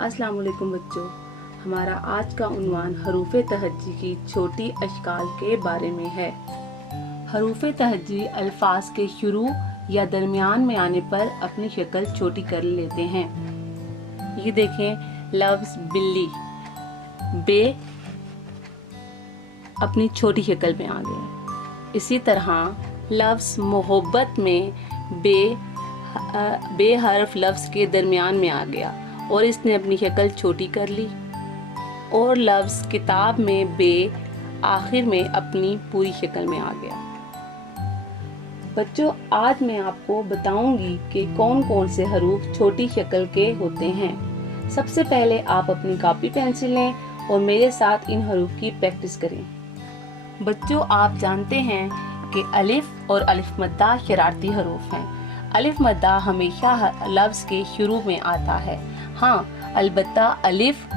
अस्सलाम वालेकुम बच्चों, हमारा आज का उन्वान हरूफ तहज्जी की छोटी अशकाल के बारे में है। हरूफ तहज्जी अल्फाज के शुरू या दरमियान में आने पर अपनी शक्ल छोटी कर लेते हैं। ये देखें, लफ्ज़ बिल्ली, बे अपनी छोटी शक्ल में आ गया। इसी तरह लफ्ज़ मोहब्बत में बे हर्फ लफ्ज़ के दरमियान में आ गया और इसने अपनी शक्ल छोटी कर ली। और लफ्ज़ किताब में बे आखिर में अपनी पूरी शक्ल में आ गया। बच्चों, आज मैं आपको बताऊंगी कि कौन कौन से हरूफ छोटी शक्ल के होते हैं। सबसे पहले आप अपनी कॉपी पेंसिल लें और मेरे साथ इन हरूफ की प्रैक्टिस करें। बच्चों, आप जानते हैं कि अलिफ और अलिफ मद्दा शरारती हरूफ हैं। अलिफ मद्दा हमेशा लफ्ज़ के शुरू में आता है। हाँ, अलबत्ता अलिफ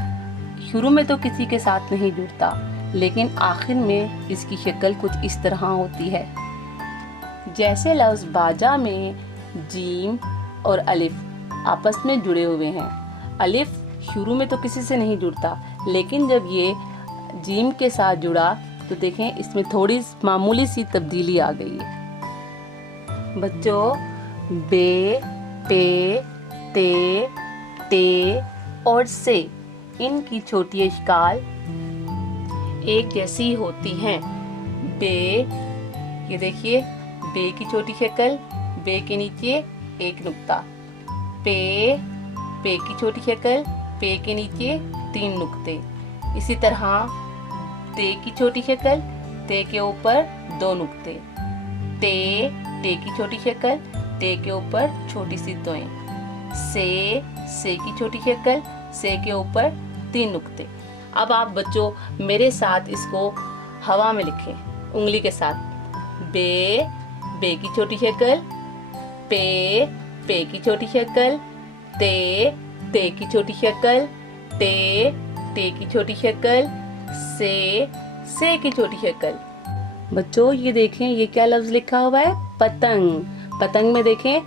शुरू में तो किसी के साथ नहीं जुड़ता, लेकिन आखिर में इसकी शक्ल कुछ इस तरह होती है। जैसे लफ्ज़ बाजा में जीम और अलिफ आपस में जुड़े हुए हैं। अलिफ शुरू में तो किसी से नहीं जुड़ता, लेकिन जब ये जीम के साथ जुड़ा तो देखें इसमें थोड़ी मामूली सी तब्दीली आ गई है। बच्चों, बे, पे, ते, टे और से इनकी छोटी अशकाल एक जैसी होती हैं। बे, ये देखिए, बे की छोटी शक्ल, बे के नीचे एक नुक्ता। पे, पे की छोटी शक्ल, पे के नीचे 3 नुक्ते। इसी तरह ते की छोटी शक्ल, ते के ऊपर 2 नुक्ते। टे, टे की छोटी शक्ल, टे के ऊपर छोटी सी तोएं। से की छोटी शक्ल, से के ऊपर 3 नुक्ते। अब आप बच्चों मेरे साथ इसको हवा में लिखें, उंगली के साथ। बे, बे की छोटी शक्ल, पे, पे की छोटी शक्ल, ते की छोटी शक्ल, टे की छोटी शक्ल, से की छोटी शक्ल। बच्चों, ये देखें, ये क्या लफ्ज लिखा हुआ है? पतंग। पतंग में देखें,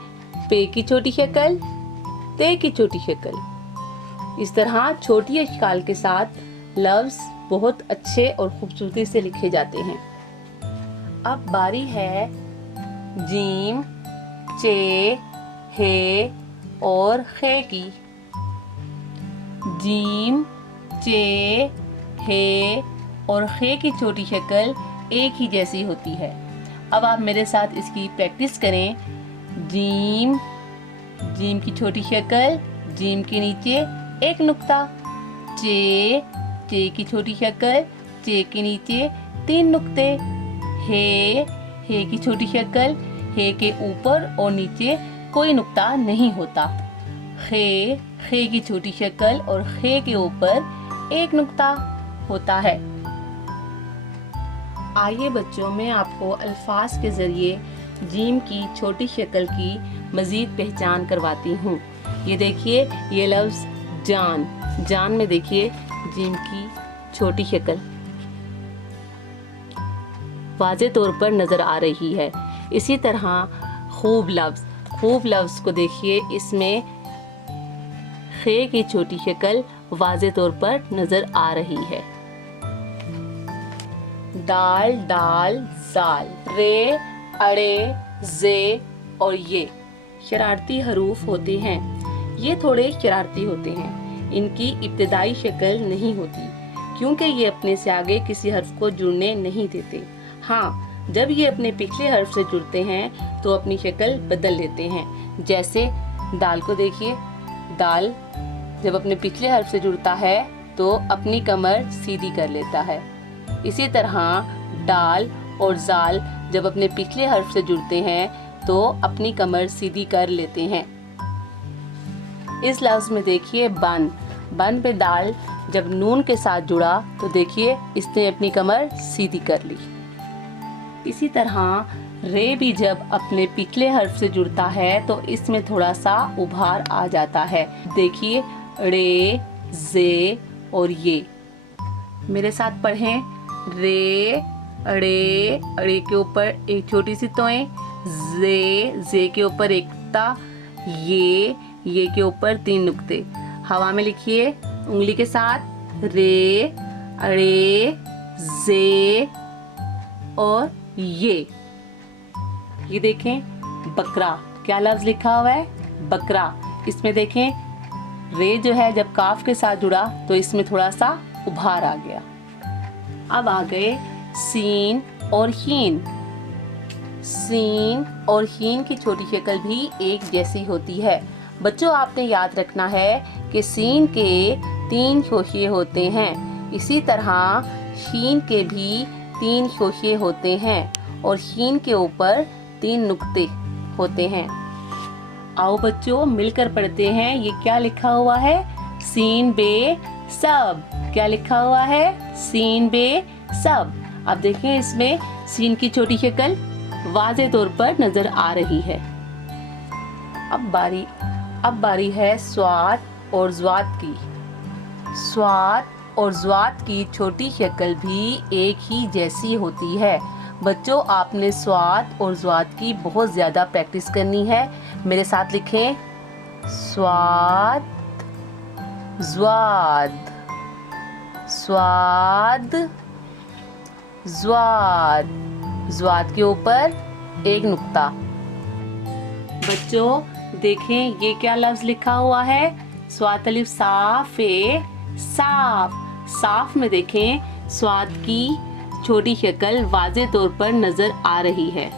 पे की छोटी शक्ल, ते की छोटी शक्ल। इस तरह छोटी अशकाल के साथ लफ्ज बहुत अच्छे और खूबसूरती से लिखे जाते हैं। अब बारी है जीम, चे, हे और खे की। जीम, चे, हे और खे की छोटी शक्ल एक ही जैसी होती है। अब आप मेरे साथ इसकी प्रैक्टिस करें। जीम, जीम की छोटी शक्ल, जीम के नीचे एक नुक्ता। चे, चे की छोटी शक्ल, चे के नीचे 3 नुक्ते। हे की छोटी शक्ल, हे के ऊपर और नीचे कोई नुक्ता नहीं होता। खे की छोटी शक्ल और खे के ऊपर एक नुक्ता होता है। आइए बच्चों, मैं आपको अल्फाज के जरिए जीम की छोटी शक्ल की मजीद पहचान करवाती हूँ। ये देखिए, ये लफ्ज़ जान, जान में देखिए जीम की छोटी शक्ल वाज़े तौर पर नज़र आ रही है। इसी तरह खूब लफ्ज़, खूब लफ्ज़ को देखिए, इसमें खे की छोटी शक्ल वाज़े तौर पर नज़र आ रही है। दाल, दाल, जाल, रे, अड़े, जे और ये शरारती हरूफ होते हैं। ये थोड़े शरारती होते हैं। इनकी इब्तिदाई शक्ल नहीं होती, क्योंकि ये अपने से आगे किसी हर्फ को जुड़ने नहीं देते। हाँ, जब ये अपने पिछले हर्फ से जुड़ते हैं तो अपनी शक्ल बदल लेते हैं। जैसे दाल को देखिए, दाल जब अपने पिछले हर्फ से जुड़ता है तो अपनी कमर सीधी कर लेता है। इसी तरह डाल और जाल जब अपने पिछले हर्फ से जुड़ते हैं तो अपनी कमर सीधी कर लेते हैं। इस लफ्ज़ में देखिए बन, बन पे दाल जब नून के साथ जुड़ा तो देखिए इसने अपनी कमर सीधी कर ली। इसी तरह रे भी जब अपने पिछले हर्फ से जुड़ता है तो इसमें थोड़ा सा उभार आ जाता है। देखिए, रे, जे और ये। मेरे साथ पढ़ें। रे, अड़े, अड़े के ऊपर एक छोटी सी तोएं। जे के ऊपर एक नुक्ता। ये के ऊपर 3 नुक्ते। हवा में लिखिए उंगली के साथ, रे, अड़े, जे और ये देखें बकरा, क्या लफ्ज लिखा हुआ है? बकरा। इसमें देखें रे जो है जब काफ के साथ जुड़ा तो इसमें थोड़ा सा उभार आ गया। अब आ गए सीन और हीन। सीन और हीन की छोटी शक्ल भी एक जैसी होती है। बच्चों आपने याद रखना है कि सीन के 3 शोशिये होते हैं, इसी तरह हीन के भी 3 शोशिये होते हैं और हीन के ऊपर 3 नुक्ते होते हैं। आओ बच्चों मिलकर पढ़ते हैं, ये क्या लिखा हुआ है? सीन बे सब। क्या लिखा हुआ है? सीन बे सब। अब देखें इसमें सीन की छोटी शक्ल वाज़े तौर पर नजर आ रही है। अब बारी है स्वाद और ज़्वाद की। स्वाद और ज़्वाद की छोटी शक्ल भी एक ही जैसी होती है। बच्चों आपने स्वाद और ज़्वाद की बहुत ज़्यादा प्रैक्टिस करनी है। मेरे साथ लिखें स्वाद, ज़्वाद, स्वाद, ज़्वाद। ज़्वाद के ऊपर एक नुक्ता। बच्चों देखें ये क्या लफ्ज लिखा हुआ है? स्वाद अलिफ साफ ए साफ। साफ में देखें स्वाद की छोटी शक्ल वाज़े तौर पर नजर आ रही है।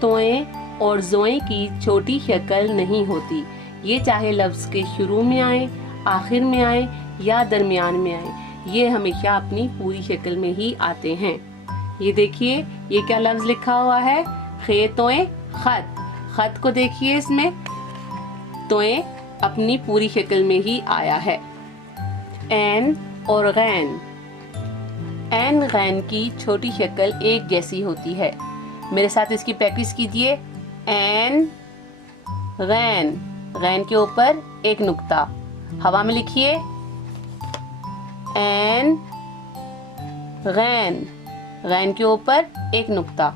तोए और जोए की छोटी शक्ल नहीं होती, ये चाहे लफ्ज के शुरू में आए, आखिर में आए या दरमियान में आए, ये हमेशा अपनी पूरी शक्ल में ही आते हैं। ये देखिए ये क्या लफ्ज लिखा हुआ है? खे तोए खत। खत को देखिए इसमें तोए अपनी पूरी शक्ल में ही आया है। एन और गैन। एन गैन की छोटी शक्ल एक जैसी होती है। मेरे साथ इसकी प्रैक्टिस कीजिए। N gain. गैन के ऊपर एक नुक्ता। हवा में लिखिए एन गैन। गैन के ऊपर एक नुक्ता।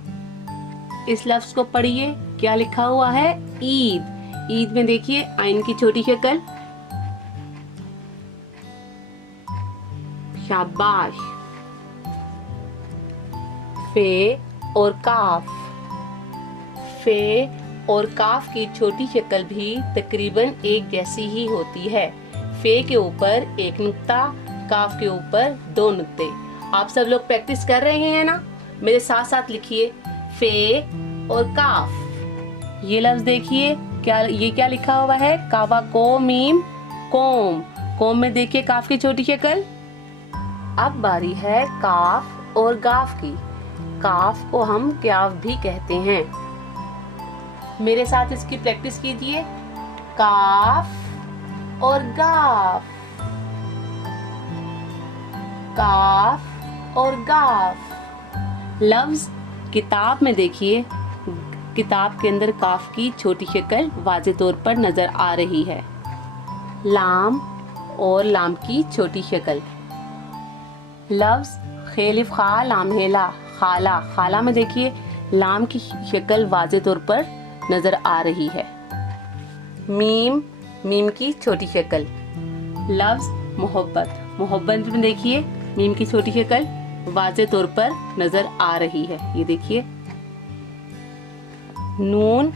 इस लफ्ज को पढ़िए, क्या लिखा हुआ है? ईद। ईद में देखिए आइन की छोटी शक्ल। शाबाश। फे और काफ। फे और काफ की छोटी शक्ल भी तकरीबन एक जैसी ही होती है। फे के ऊपर एक नुक्ता, काफ के ऊपर 2 नुक्ते। आप सब लोग प्रैक्टिस कर रहे हैं ना? मेरे साथ साथ लिखिए फे और काफ। ये लफ्ज देखिए ये क्या लिखा हुआ है? कावा को मीम कोम। कोम में देखिए काफ की छोटी शक्ल। अब बारी है काफ और गाफ की। काफ को हम क्याफ भी कहते हैं। मेरे साथ इसकी प्रैक्टिस कीजिए। काफ और गाफ। काफ और गाफ। लफ्ज किताब में देखिए, किताब के अंदर काफ की छोटी शक्ल वाज़े तौर पर नजर आ रही है। लाम और लाम की छोटी शक्ल। लफ्ज खेलिफ खा लाम हेला खाला। खाला में देखिए लाम की शक्ल वाज़े तौर पर नजर आ रही है। मीम। मीम की छोटी शक्ल। लफ्ज मोहब्बत। मोहब्बत में देखिए मीम की छोटी शक्ल वाज़े तौर पर नजर आ रही है। ये देखिए नून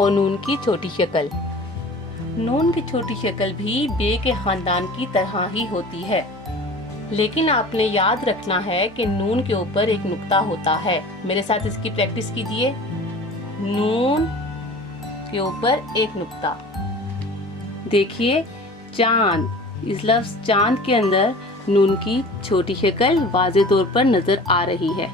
और नून की छोटी शक्ल। नून की छोटी शक्ल भी बे के खानदान की तरह ही होती है, लेकिन आपने याद रखना है कि नून के ऊपर एक नुक्ता होता है। मेरे साथ इसकी प्रैक्टिस कीजिए। नून के ऊपर एक नुक्ता। देखिए चांद। इस लफ्ज चांद के अंदर नून की छोटी शक्ल वाज़े तौर पर नजर आ रही है।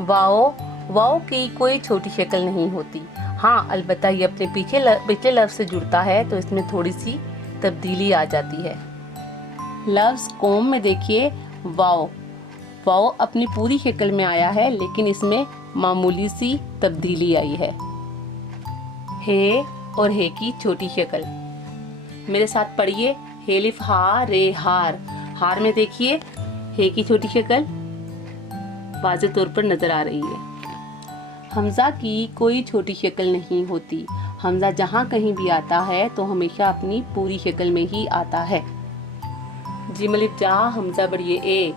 वाओ। वाओ की कोई छोटी शक्ल नहीं होती। हाँ अलबत्ता ये अपने पिछले लफ्ज से जुड़ता है तो इसमें थोड़ी सी तब्दीली आ जाती है। लफ्ज कौम में देखिए वाओ। वाओ अपनी पूरी शक्ल में आया है लेकिन इसमें मामूली सी तब्दीली आई है। हे और हे की छोटी शक्ल। मेरे साथ पढ़िए। हेलिफ हा रे हार। हार में देखिए हे की छोटी शक्ल वाज़े तौर पर नजर आ रही है। हमजा की कोई छोटी शक्ल नहीं होती। حمزہ جہاں کہیں بھی آتا ہے تو ہمیشہ اپنی پوری شکل میں ہی آتا ہے. جیم الف جا حمزہ بڑھئے اے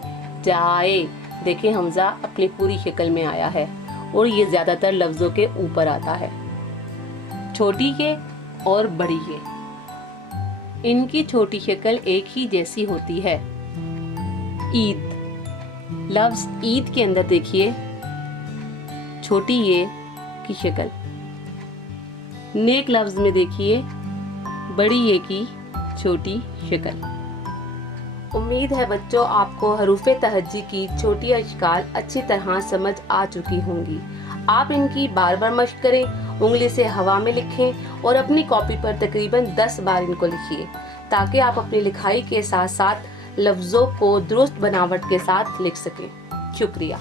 جائے. دیکھیں حمزہ اپنی پوری شکل میں آیا ہے اور یہ زیادہ تر لفظوں کے اوپر آتا ہے. چھوٹی کے اور بڑی کے ان کی چھوٹی شکل ایک ہی جیسی ہوتی ہے. عید. لفظ عید کے اندر دیکھیے چھوٹی یہ کی شکل. نیک لفظ میں دیکھیے بڑی یہ کی چھوٹی شکل. امید ہے بچوں آپ کو حروف تہجی کی چھوٹی اشکال اچھی طرح سمجھ آ چکی ہوں گی. آپ ان کی بار بار مشق کریں، انگلی سے ہوا میں لکھیں اور اپنی کاپی پر تقریباً 10 بار ان کو لکھیے تاکہ آپ اپنی لکھائی کے ساتھ ساتھ لفظوں کو درست بناوٹ کے ساتھ لکھ سکیں. شکریہ.